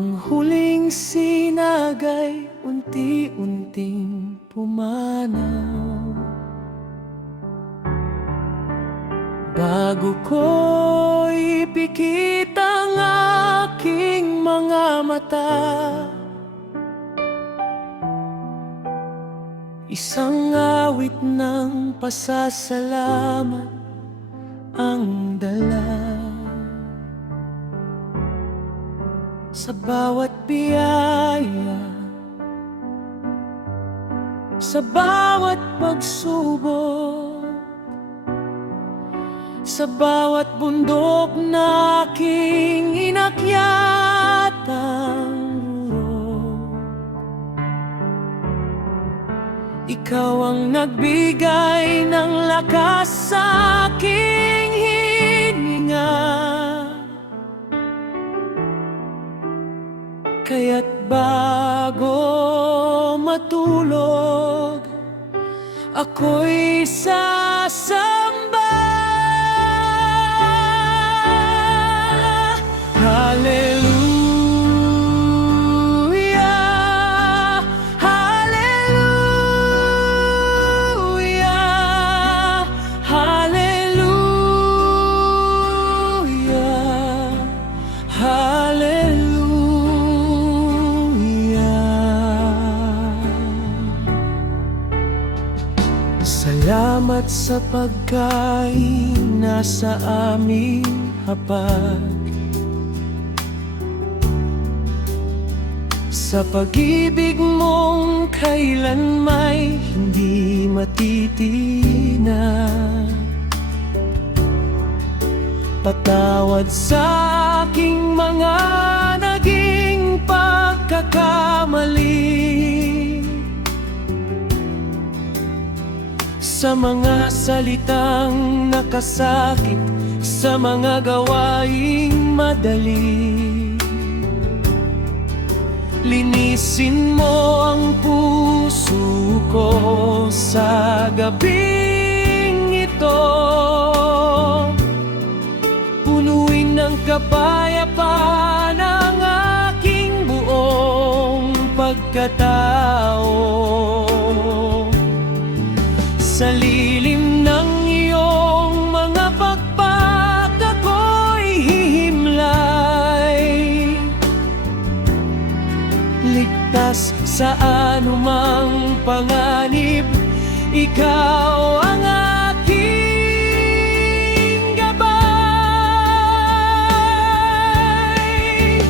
Ang huling sinag ay unti-unting pumanaw, bago ko ipikit ang aking mga mata. Isang awit ng pasasalamat ang dala. Sa bawat biyaya, sa bawat pagsubok, sa bawat bundok na aking inakyat ang rurok, ikaw ang nagbigay ng lakas sa aking hininga. Kaya't bago matulog, ako'y sasamba. Hallelujah, hallelujah, hallelujah, hallelujah. Salamat sa pagkain na sa aming hapag, sa pag-ibig mong kailan may hindi matitina. Patawad sa aking mga naging pagkakamali, sa mga salitang nakasakit, sa mga gawaing madali. Linisin mo ang puso ko sa gabing ito, punuin ng kapayapaan ang aking buong pagkatao. Sa lilim ng iyong mga pagpat ako'y hihimlay, ligtas sa anumang panganib, ikaw ang aking gabay.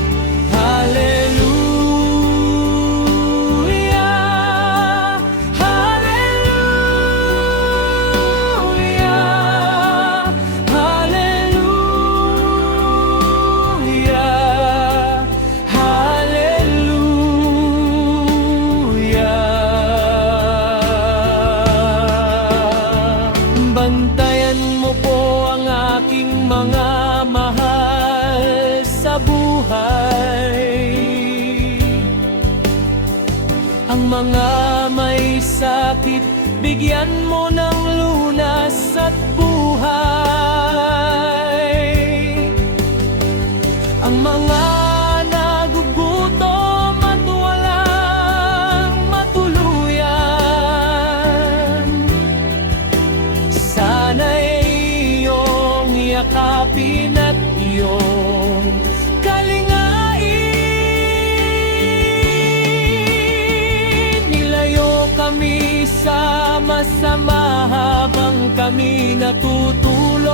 Hallelujah, hallelujah, hallelujah, hallelujah. Bantayan mo po ang aking mga mahal sa buhay, ang mga may sakit, bigyan mo ng lunas at buhay. Ang mga nagugutom at walang matuluyan, sana'y iyong yakapin at iyong kalingain. Nilayo kami sa masama habang kami natutulog,